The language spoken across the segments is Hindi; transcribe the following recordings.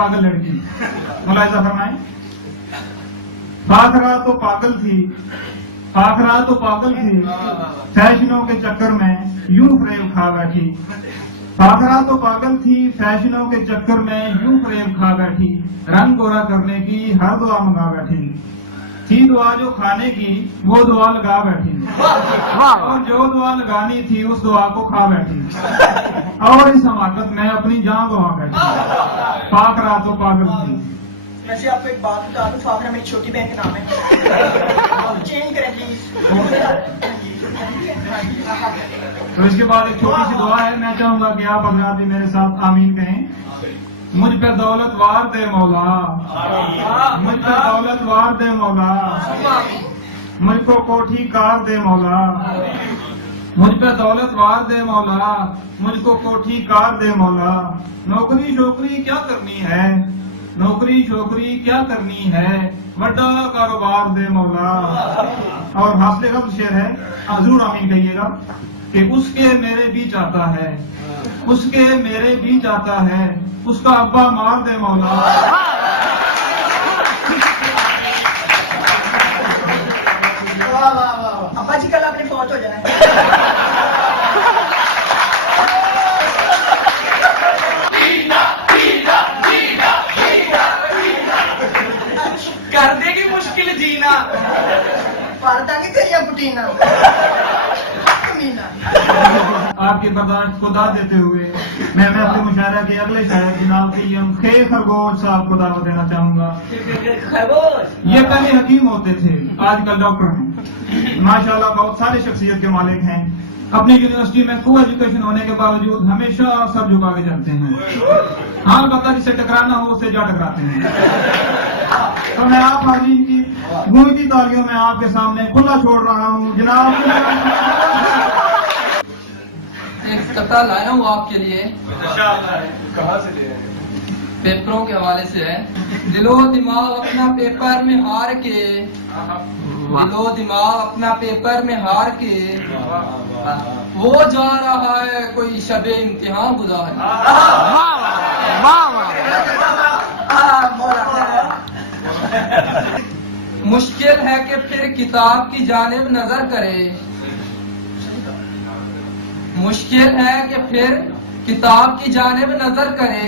पागल लड़की। मुलाहिजा फरमाएं। फाखरा तो पागल थी, फाखरा तो पागल थी, फैशनों के चक्कर में यूं फ्रेम खा बैठी। फाखरा तो पागल थी, फैशनों के चक्कर में यूं फ्रेम खा बैठी। रंग गोरा करने की हर दुआ मंगा बैठी। थी दुआ जो खाने की वो दुआ लगा बैठी, और जो दुआ लगानी थी उस दुआ को खा बैठी। और इस हमाकत में अपनी जान गवा बैठी। फाखरा तो पागल थी। वैसे आपको एक बात बता दूं, फाखरा मेरी छोटी बहन का नाम है। चेंज करें प्लीज। तो इसके बाद एक छोटी सी दुआ है, मैं चाहूंगा कि आप हजरात भी मेरे साथ आमीन कहें। मुझ पे दौलत वार दे मौला, मुझ पे दौलत वार दे मौला, मुझको कोठी कार दे मौला। मुझ पे दौलत वार दे मौला, मुझको कोठी कार दे मौला। नौकरी शोकरी क्या करनी है, नौकरी शोकरी क्या करनी है, बड़ा कारोबार दे मौला। और हासिल का शेर है, जरूर आमीन कहिएगा कि उसके मेरे भी चाहता है, उसके मेरे भी चाहता है, उसका अब्बा मार दे मौला। वाह वाह वाह, अब्बा जी कल आपने पहुंच हो जाना है। कर देगी मुश्किल जीना, पालतांगे करिया पुटीना। आपकी बर्दाश्त को दाद देते हुए मैं अपने मुशायरा के अगले शायर जनाब खे खरगोश साहब को दावत देना चाहूंगा। ये पहले हकीम होते थे, आजकल डॉक्टर हैं। माशाल्लाह बहुत सारे शख्सियत के मालिक हैं। अपनी यूनिवर्सिटी में को एजुकेशन होने के बावजूद हमेशा सर झुका के चलते हैं। हाँ पता जिससे टकराना हो उससे जा टकराते हैं। तो मैं आप हाजिर की गूंजती तालियों में आपके सामने खुला छोड़ रहा हूँ जनाब। एक कथा लाया हूँ आपके लिए, कहाँ से ले आए? पेपरों के हवाले से है। दिलो दिमाग अपना पेपर में हार के, दिलो दिमाग अपना पेपर में हार के, वो जा रहा है कोई शबे इम्तिहान गुजार। मुश्किल है कि फिर किताब की जानिब नजर करे, मुश्किल है कि फिर किताब की जानिब नजर करे।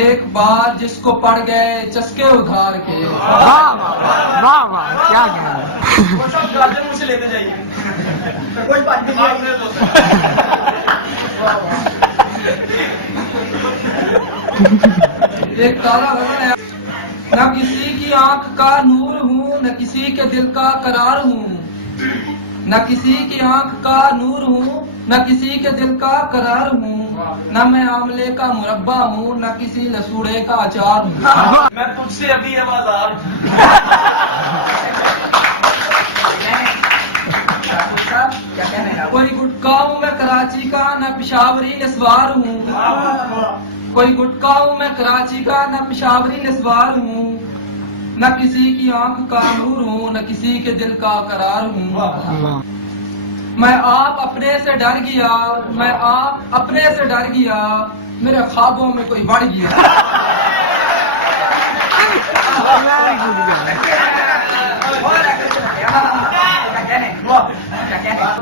एक बार जिसको पड़ गए चस्के उधार के। वाह वाह वाह, क्या गाजर मुझसे लेते जाइए, कोई बात नहीं। एक ताला है, न किसी की आंख का नूर हूँ, न किसी के दिल का करार हूँ। न किसी की आंख का नूर हूँ, न किसी के दिल का करार हूँ। न मैं आमले का मुरब्बा हूँ, न किसी लसूड़े का अचार हूँ। मैं तुझसे अभी है बाजार। कोई गुटका हूँ मैं कराची का, न पिशावरी नस्वार हूँ। कोई गुटका हूँ मैं कराची का, न पिशावरी नस्वार हूँ। न किसी की आंख का नूर हूँ, न किसी के दिल का करार हूँ। मैं आप अपने से डर गया, मैं आप अपने से डर गया, मेरे ख्वाबों में कोई बढ़ गया।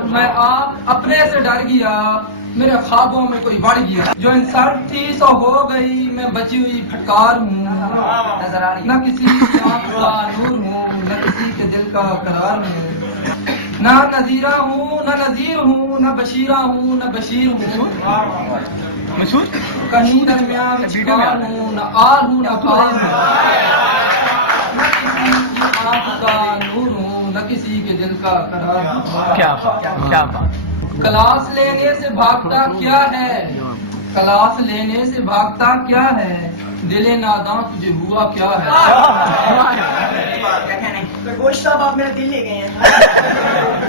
मैं आप अपने से डर गया, मेरे ख्वाबों में कोई बढ़ गया। जो इंसल्ट थी सो हो गई, मैं बची हुई फटकार हूँ। न किसी की आंख का नूर हूँ, न किसी के दिल का करार हूँ। न नजीरा हूँ, न नजीर हूँ, न बशीरा हूँ, न बशीर हूँ। कहीं दरमियान विचकार हूँ, न आर हूँ न पार हूँ। न किसी की आंख का नूर हूँ, न किसी के दिल का करार हूँ। क्या बात। क्लास लेने से भागता क्या है, क्लास लेने से भागता क्या है, दिले नादां तुझे हुआ क्या है। गोश साहब आप मेरा दिल ले गए हैं।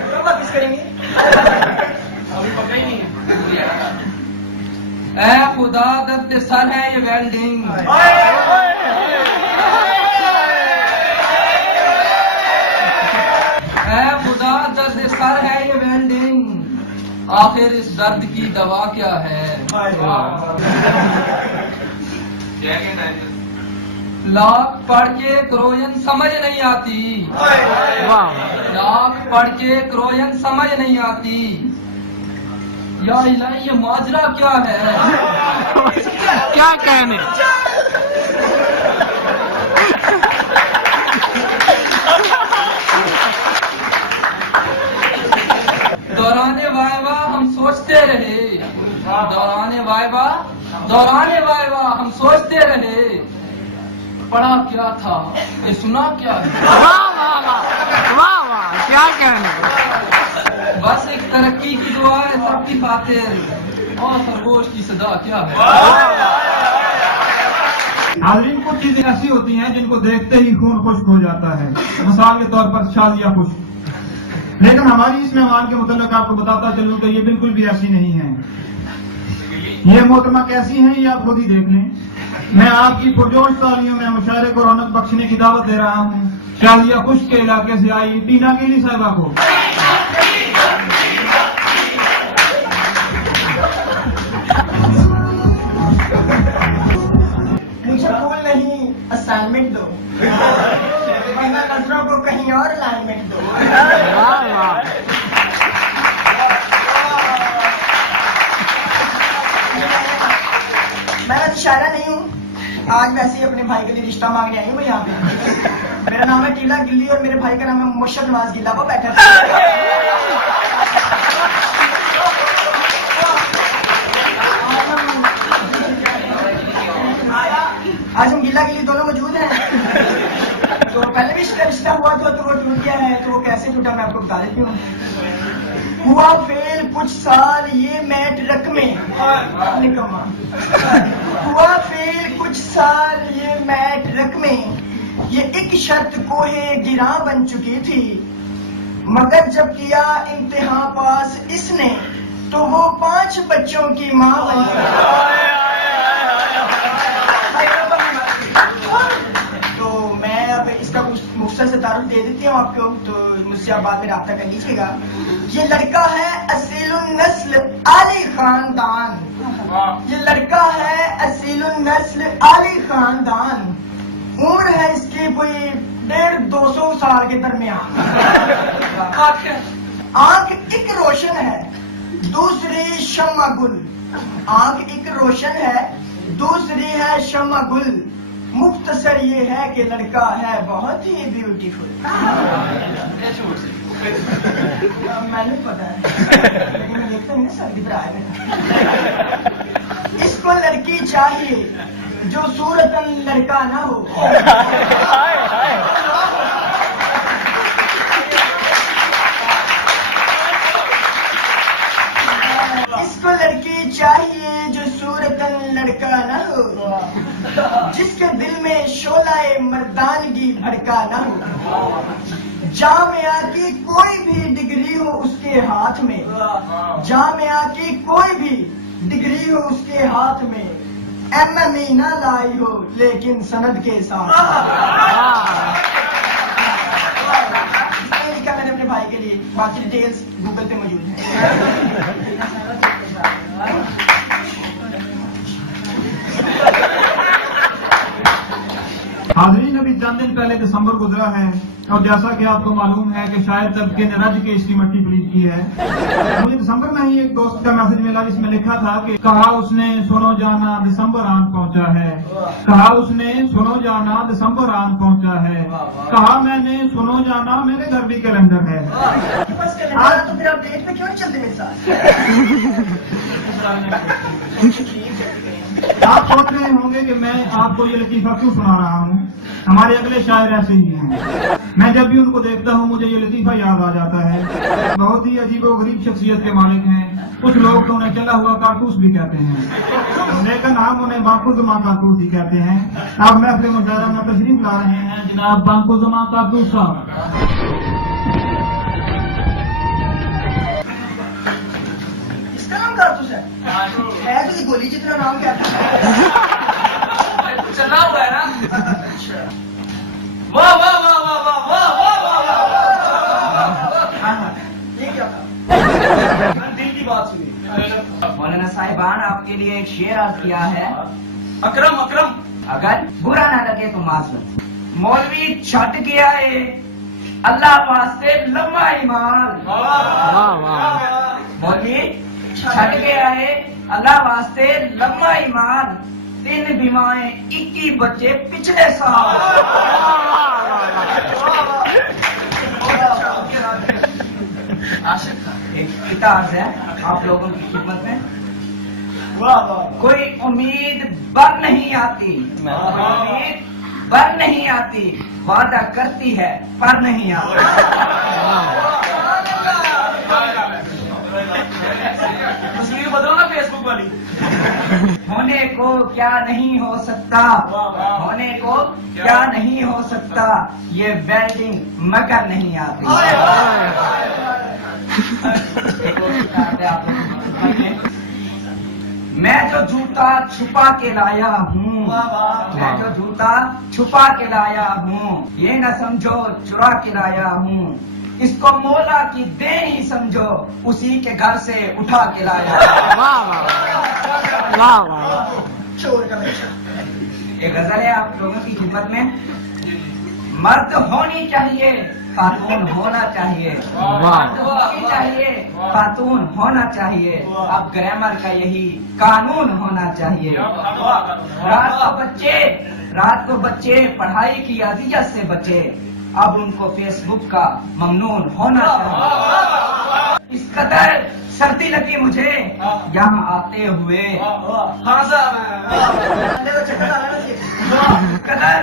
कब वापस करेंगे? अभी पता ही नहीं है। ऐ खुदा दर्द सर है ये वेल्डिंग, ऐ खुदा दर्द सर है ये वेल्डिंग, आखिर इस दर्द की दवा क्या है। लाख पढ़ के क्रोयन समझ नहीं आती, वाह लाख पढ़ के क्रोयन समझ नहीं आती। या इलाही ये माजरा क्या है? क्या कहने। दौराने वायवा हम सोचते रहे, दौराने वायवा हम सोचते रहे, पढ़ा क्या था ये सुना क्या है? वाह वाह वाह वाह वाह क्या कहने। बस एक तरक्की की दुआ है सबकी खातिर, और खरगोश की सदा क्या है? हाजरीन, कुछ चीजें ऐसी होती हैं जिनको देखते ही खून खुश्क हो जाता है। मिसाल के तौर पर शादियां खुश्क, लेकिन हमारी इस मेहमान के मुताबिक आपको बताता चलूं तो ये बिल्कुल भी ऐसी नहीं है। ये मोहतरमा कैसी हैं ये आप खुद ही देख लें। मैं आपकी पुरजोश तालियों में मुशायरे को रौनक बख्शने की दावत दे रहा हूँ शादिया खुश्क के इलाके से आई टीना गिली साहिबा को। मुझे फूल नहीं असाइनमेंट दो, वरना नजरों को कहीं और अलाइनमेंट दो। वाह वाह मैं वैसे शायरा नहीं हूँ, आज वैसे ही अपने भाई के लिए रिश्ता मांगने आई हूँ मैं यहाँ पे। मेरा नाम है टीला गिल्ली और मेरे भाई का नाम है मुर्शद नवाज गिल्ला। वो बैठा आज हम गिल्ला गिल्ली दोनों मौजूद हैं। तो पहले भी रिश्ता हुआ था तो वो टूट गया है, तो वो कैसे टूटा मैं आपको बता देती हूँ। हुआ फेल कुछ साल ये मैट रकमे निकम्मा, हुआ फेल कुछ साल ये मैट रकमे, ये एक शर्त कोहे गिरा बन चुकी थी, मगर जब किया इम्तिहान पास इसने तो वो 5 बच्चों की माँ बन गई। तो मैं अब इसका कुछ मुख्तसर से तारुफ दे देती हूँ आपको, तो मुझसे आप बाद में राब्ता कर लीजिएगा। ये लड़का है असीलुन नस्ल आली खानदान, ये लड़का है असीलुन नस्ल आली खानदान, उम्र है इसकी कोई 150-200 साल के दरमियान। आंख एक रोशन है दूसरी शम्मा गुल, आंख एक रोशन है दूसरी है शम्मा गुल, मुख्तसर ये है कि लड़का है बहुत ही ब्यूटीफुल। मैंने पता है, लेकिन मैं देखता हूँ सर्दी पर आए। इसको लड़की चाहिए जो सूरतन लड़का ना हो, इसको लड़की चाहिए जो सूरतन लड़का ना हो, जिसके दिल में शोलाए मर्दानगी भड़का ना हो, जामिया की कोई भी डिग्री हो उसके हाथ में, जामिया की कोई भी डिग्री हो उसके हाथ में, एमएमई ना लाई हो लेकिन सनद के साथ। लिखा मैंने अपने भाई के लिए, बाकी डिटेल्स गूगल पे मौजूद है। हाजरीन, अभी चंद दिन पहले दिसंबर गुजरा है और जैसा कि आपको मालूम है कि शायद तबके ने रज के इसकी मट्टी पलीत की है। मुझे दिसंबर में ही एक दोस्त का मैसेज मिला जिसमें लिखा था कि कहा उसने सुनो जाना दिसंबर आन पहुंचा है, कहा उसने सुनो जाना दिसंबर आन पहुंचा है, कहा मैंने सुनो जाना मेरे घर भी कैलेंडर है। आज तो फिर आप डेट पे क्यों नहीं चलते मेरे साथ? आप सोच रहे होंगे कि मैं आपको ये लतीफा क्यों सुना रहा हूँ। हमारे अगले शायर ऐसे ही हैं, मैं जब भी उनको देखता हूँ मुझे ये लतीफा याद आ जाता है। बहुत ही अजीब और गरीब शख्सियत के मालिक हैं, कुछ लोग तो उन्हें चला हुआ कारतूस भी कहते हैं, लेकिन हम उन्हें बांकुज़मा कारतूस ही कहते हैं। अब महफिल मुशायरा में तशरीफ ला रहे हैं जनाब बांकुज़मा कारतूस साहब। इसका नाम कारतूस है तो ये गोली जितना नाम क्या था? चला हुआ है ना। अच्छा, वाह वाह वाह वाह वाह वाह वाह वाह वाह। ये क्या था? दिल की बात सुनी। मौलाना साहिबान आपके लिए एक शेर अर्ज किया है। अकरम अकरम अगर बुरा ना लगे तो माजरत। मौलवी छट गया है, अल्लाह वास्ते लम्बा ईमान। वाह वाह मौलवी छट गया है, अल्लाह वास्ते लम्बा ईमान। 3 बीमाएं 21 बच्चे पिछले साल। आशिक था। एक किताब है आप लोगों की खिदमत में। कोई उम्मीद बर नहीं आती, कोई उम्मीद बर नहीं आती, वादा करती है पर नहीं आती। तस्वीर बदलो ना फेसबुक वाली। होने को क्या नहीं हो सकता, होने को क्या नहीं हो सकता, ये वेल्डिंग मगर नहीं आती। मैं जो जूता छुपा के लाया हूँ, मैं जो जूता छुपा के लाया हूँ, ये न समझो चुरा के लाया हूँ। इसको मौला की देन ही समझो, उसी के घर से उठा के लाया। वाह वाह वाह। एक गजल है आप लोगों की खिदमत में। मर्द होनी चाहिए, खातून होना चाहिए, मर्द होनी चाहिए, खातून होना चाहिए। अब ग्रामर का यही कानून होना चाहिए। रात को बच्चे पढ़ाई की अजियत से बचे, अब उनको फेसबुक का ममनून होना चाहिए। इस कदर सर्दी लगी मुझे यहाँ आते हुए, कदर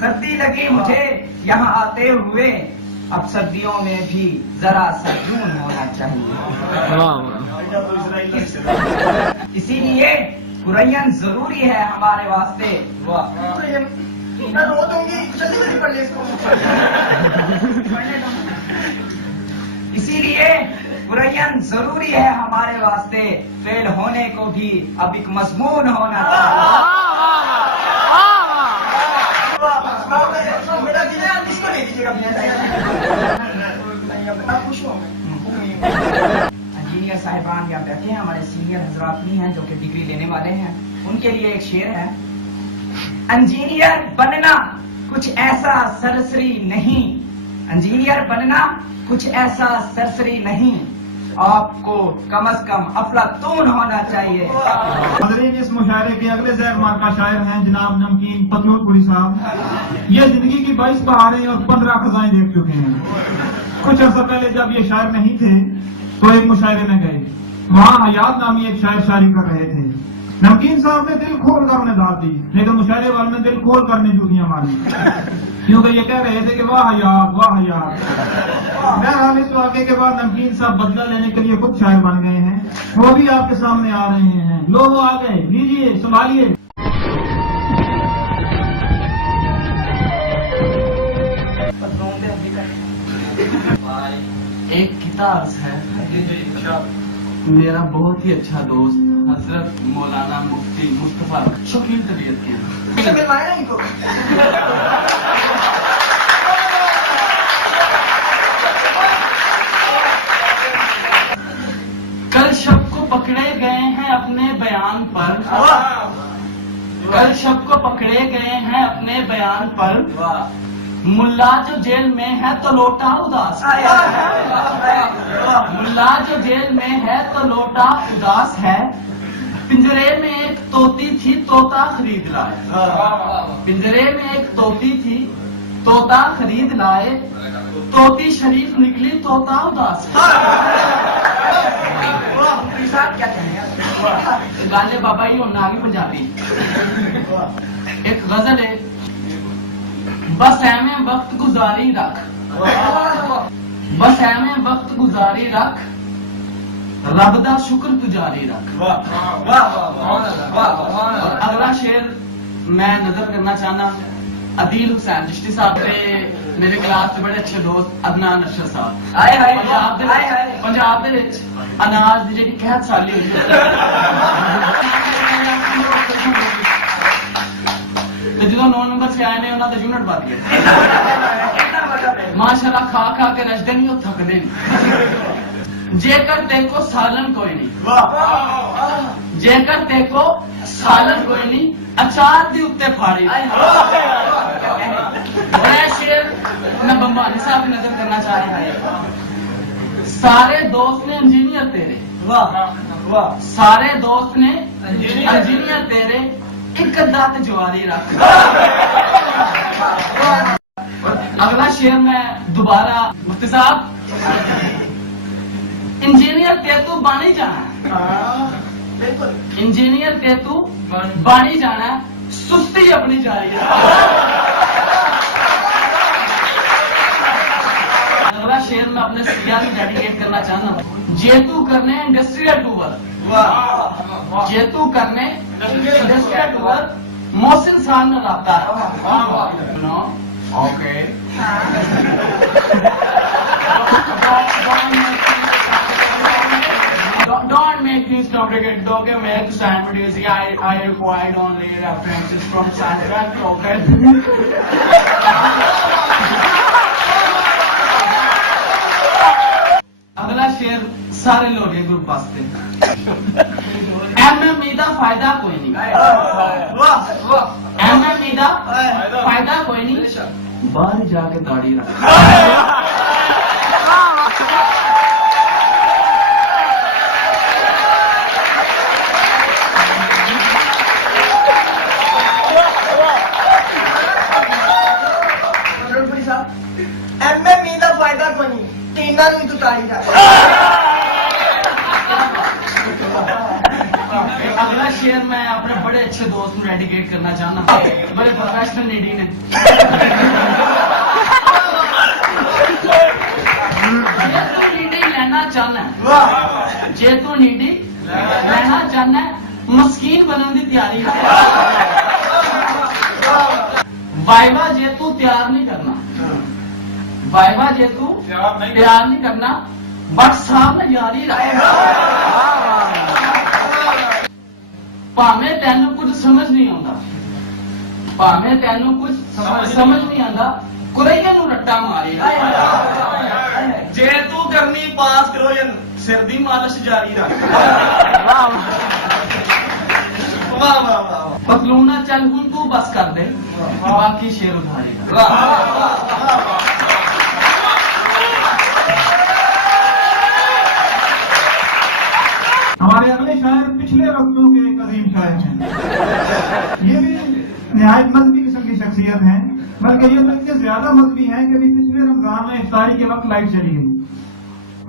सर्दी लगी मुझे यहाँ आते हुए, अब सर्दियों में भी जरा सा जून होना चाहिए। इसीलिए कुरैन जरूरी है हमारे वास्ते। मैं रो दूंगी, जल्दी जल्दी पढ़ ले इसको। इसीलिए कुरैन जरूरी है हमारे वास्ते, फेल होने को भी अब एक मजमून होना चाहिए। इंजीनियर साहिबान यहाँ बैठे हैं, हमारे सीनियर हजरात भी हैं जो कि डिग्री लेने वाले हैं, उनके लिए एक शेर है। इंजीनियर बनना कुछ ऐसा सरसरी नहीं, इंजीनियर बनना कुछ ऐसा सरसरी नहीं, आपको कम से कम अफलातून होना चाहिए। हज़रीन, इस मुशायरे के अगले ज़ैर मार का शायर हैं जनाब नमकीन पतलूरपुरी साहब। ये जिंदगी की 22 बहारें और 15 खजाएं देख चुके हैं। कुछ अर्सा पहले जब ये शायर नहीं थे तो एक मुशायरे में गए, वहाँ हयात नामी एक शायर शायरी कर रहे थे। नमकीन साहब ने दिल खोल कर उन्हें दाद दी, लेकिन मुशायरे वाले ने दिल खोल कर जूतियां मारी, क्योंकि ये कह रहे थे कि वाह यार वाह यार। बहरहाल इस वाक़े के बाद नमकीन साहब बदला लेने के लिए खुद शायर बन गए हैं, वो भी आपके सामने आ रहे हैं। लो वो आ गए, लीजिए संभालिए। एक किताब है, मेरा बहुत ही अच्छा दोस्त हजरत मौलाना मुफ्ती मुस्तफा शकील तबीयत के कल शब को पकड़े गए हैं अपने बयान पर, कल शब को पकड़े गए हैं अपने बयान पर, मुल्ला जो जेल में है तो लोटा उदास है, मुल्ला जो जेल में है तो लोटा उदास है, पिंजरे में एक तोती थी तोता खरीद लाए, पिंजरे में एक तोती थी तोता खरीद लाए, तोती शरीफ निकली तोता उदास है। क्या कहेंगे गाने बाबा ही होना आगे पंजाबी। एक गजल है, बस ऐਵੇਂ वक्त गुजारी रख, बस ऐਵੇਂ वक्त गुजारी रख, रब दा शुक्र तू जारी रख। और अगला शेर मैं नजर करना चाहना अदील हुसैन चिश्ती साहब के मेरे क्लास के बड़े अच्छे दोस्त अदनान अरशद साहब। आए हाय पंजाब दे विच अनाज दी जेहड़ी कहत साली होई ते ਜਦੋਂ 9 नंबर से आए ने ਉਹਨਾਂ ਦਾ यूनिट वध गया। माशाल्लाह खा खा के रजदे नहीं, वो थकदे नहीं। जेकर तेको सालन कोई नहीं, वाह जेकर तेको सालन कोई नहीं, अचार दी उत्ते फाड़ी। मैं शेर मैं बम्बानी साहब की नजर करना चाह रहा हूं। सारे दोस्त ने इंजीनियर तेरे, वाह वाह सारे दोस्त ने इंजीनियर तेरे, एक दांत ज्वारी रख। अगला शेर मैं दोबारा मुफ्ती साहब, इंजीनियर तेतू बानी जाना, बिल्कुल इंजीनियर तेतू बानी जाना, सुस्ती अपनी जारी है। अगला शेर मैं अपने सिया को डेडिकेट करना चाहता हूँ। जेतू करने इंडस्ट्रियल टूर, वाह जेतू करने इंडस्ट्रियल टूर, मोहसिन साहब ने रहा है। Okay Don't make these complicated. Don't make stand videos. I required only references from Sandra. Okay. अगला शेर सारे लोग ग्रुप वास्ते। एमएमई का फायदा कोई नहीं, वाह एमएमई का फायदा कोई नहीं, बाहर जाके दाढ़ी रख। एमएमई का फायदा कोई नहीं, टीना भी तू तारी जा। अगला शेर मैं अपने बड़े अच्छे दोस्त में डेडिकेट करना चाहना, बड़े प्रोफेशनल नीडी ने। जे तू नीडी लेना चाहना, जे तू नीडी लेना चाहना, मस्कीन बनने की तैयारी है। वाइवा जे तू तैयार नहीं करना, वाइवा जे तू तैयार नहीं करना, बट सामने यारी रहेगा। भावे तेन कुछ समझ नहीं आता, भावे तेन कुछ समझ नहीं आता, कुरैया नू रट्टा मारेगा। जे तू करनी पास करो या सिर दी मालिश जारी रख। वाह वाह वाह पतलूना चल हूं तू बस कर दे, बाकी शेर उधारेगा। हमारे अगले शायर पिछले वक्तों के एक अजीम शायर हैं। ये भी निहायत मजहबी किस्म की शख्सियत हैं, बल्कि ये बल्कि ज्यादा मजहबी हैं कि पिछले रमजान में इफ्तारी के वक्त लाइट चली गई,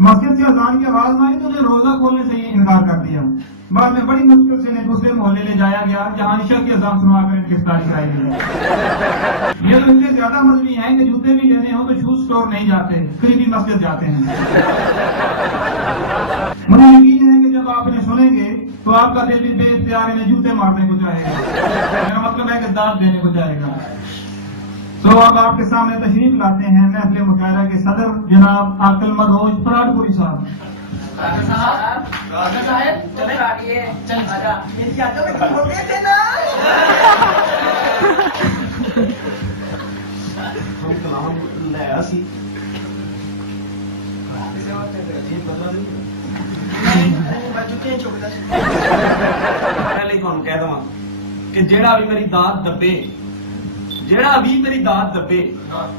मस्जिद से अजान की आवाज में आई तो उन्हें रोजा खोलने से ही इनकार कर दिया। बाद में बड़ी मुश्किल से इन्हें दूसरे मोहल्ले ले जाया गया, जहां इशा की अजान सुनाकर इनकी इफ्तारी कराई गई। ये तो इनसे ज्यादा मजहबी हैं कि जूते भी लेने हो तो शूज स्टोर नहीं जाते, करीबी मस्जिद जाते हैं। मुझे यकीन है कि जब आप इन्हें सुनेंगे तो आपका दिल भी बेइख्तियार इन्हें जूते मारने को चाहेगा, मेरा मतलब है कि दाद देने को चाहेगा। तो अब आपके सामने तशरीफ लाते हैं महफिल मुशायरा के सदर जनाब आकल मनोज पराडपुरी साहब। चले आगे चल आजा। मेरी यादों में तुम हो गए थे ना। हम कलाम ले आसी पहले कौन कह दवा कि जेड़ा भी मेरी दात दबे, जेड़ा भी मेरी दात दबे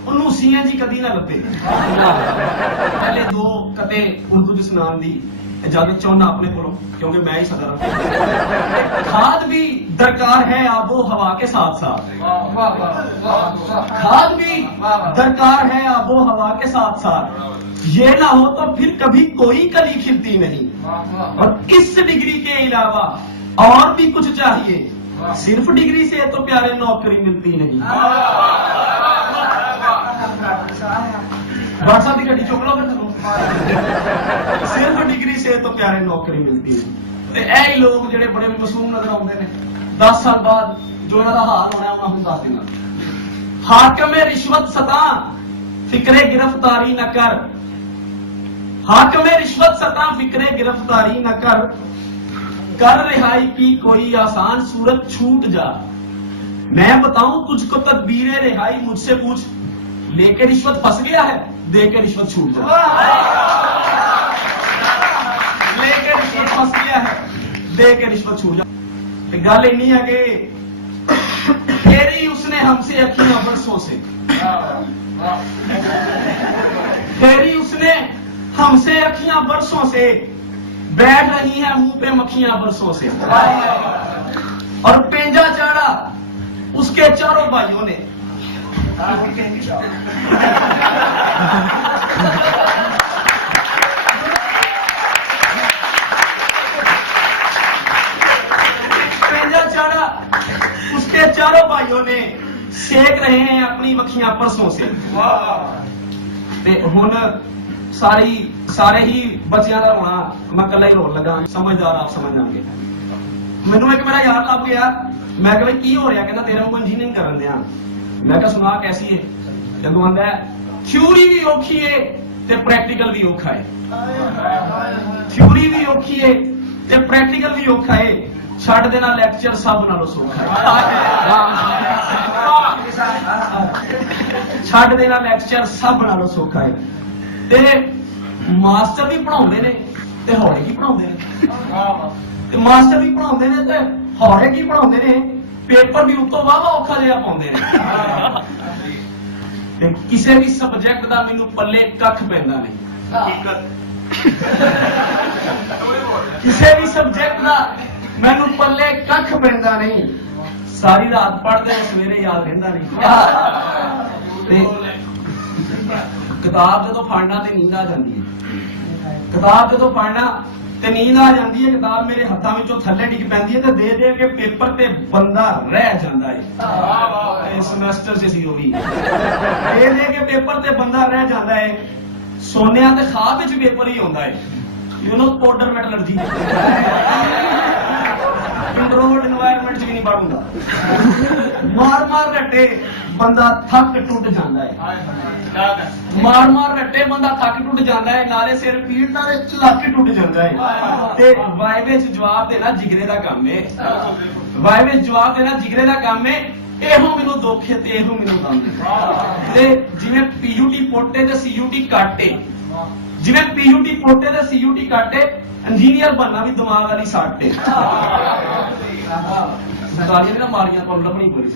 उन्होंने सीएनजी कदी ना लबे। पहले दो कते उर्दू च सुनान दी इजाजत चाहना अपने को, क्योंकि मैं ही सदर हूं। खाद भी दरकार है आबो हवा के साथ साथ, खाद भी दरकार है आबो हवा के साथ साथ, ये ना हो तो फिर कभी कोई कली खिलती नहीं। और इस डिग्री के अलावा और भी कुछ चाहिए, सिर्फ डिग्री से तो प्यारे नौकरी मिलती नहीं। व्हाट्सएप की गड्डी चुक लो फिर, सिर्फ डिग्री से तो प्यारे नौकरी मिलती है। ते ऐ लोग जेडे बड़े मासूम नजर आते हैं, 10 साल बाद जो इन्हों का हाल होना उन्होंने दस देना। हाकमे रिश्वत सता फिक्रे गिरफ्तारी न कर, हाकमे रिश्वत सता फिक्रे गिरफ्तारी न कर रिहाई की कोई आसान सूरत छूट जा। मैं बताऊं तुझको तदबीर रिहाई, मुझसे पूछ लेके रिश्वत फंस गया है, दे के रिश्वत छूट जा। है दे के रिश्वत छूट जा गल इन्नी है कि फेरी उसने हमसे अखियां बरसों से फेरी उसने हमसे अखियां बरसों से बैठ रही हैं मुंह पे मक्खियां बरसों से और पेंजा चाड़ा उसके चारों भाइयों ने पेंजा चाड़ा उसके चारों भाइयों ने सेक रहे हैं अपनी मक्खियां परसों से ते हुण सारे ही बच्चियां दा रोना मैं कल्ला ही रोन लगा समझदार आप समझ जाओगे मैनू एक मेरा यार लभ गया मैं कहा भाई की हो रहा कहना तेरे को इंजीनियरिंग करन दिया मैं कहा सुना कैसी है जदों आंदा थ्योरी भी औखी है ते प्रैक्टिकल भी औखा है थ्योरी भी औखी है ते प्रैक्टिकल भी औखा है छड़ देना लेक्चर सब नालों सौखा है छड़ देना लेक्चर सब नालों सौखा है ते मास्टर भी पढ़ाउंदे ने ते हौले की पढ़ाउंदे ने ते मास्टर भी पढ़ाउंदे ने ते हौले की पढ़ाउंदे ने पेपर भी उत्तों वावा औखा जिहा पाउंदे ने ते किसी भी सब्जैक्ट दा मैनूं पल्ले कख पैंदा नहीं किसी भी सब्जैक्ट दा मैनूं पल्ले कख पैंदा नहीं सारी रात पढ़दे सवेरे याद रहिंदा नहीं ते किताब जदों पढ़ना ते नींद आ जाती है किताब जदों पढ़ना ते नींद आ जाती है किताब मेरे हत्थां विचों थल्ले डिग पैंदी है ते दे दे के पेपर ते बंदा रह जांदा है सेमेस्टर च सी होई दे दे के पेपर ते बंदा रह जांदा है सोनिया ते ख्वाब विच पेपर ही होंदा है you know powder metallurgy introvert environment च भी नहीं पढ़ूंगा मार मार रट्टे बंदा थक टुट जाता है मार मार रट्टे बंदा थक टुट जाता है नाले सिर पीड़ नाले लक टुट जाता है ते वाइवे च जवाब देना जिगरे दा काम है वाइवे च जवाब देना जिगरे दा काम है ਇਹੋ ਮੈਨੂੰ ਦੁੱਖ ਹੈ ਤੇ ਇਹੋ ਮੈਨੂੰ ਦਮ ਤੇ ਜਿਵੇਂ ਪੀਯੂਟੀ ਪੋਟੇ ਤੇ ਸੀਯੂਟੀ ਕੱਟੇ ਜਿਵੇਂ ਪੀਯੂਟੀ ਪੋਟੇ ਤੇ ਸੀਯੂਟੀ ਕੱਟੇ इंजीनियर बनना भी दिमाग वाली साट है सरकारी ने मारियां पर लभनी कोई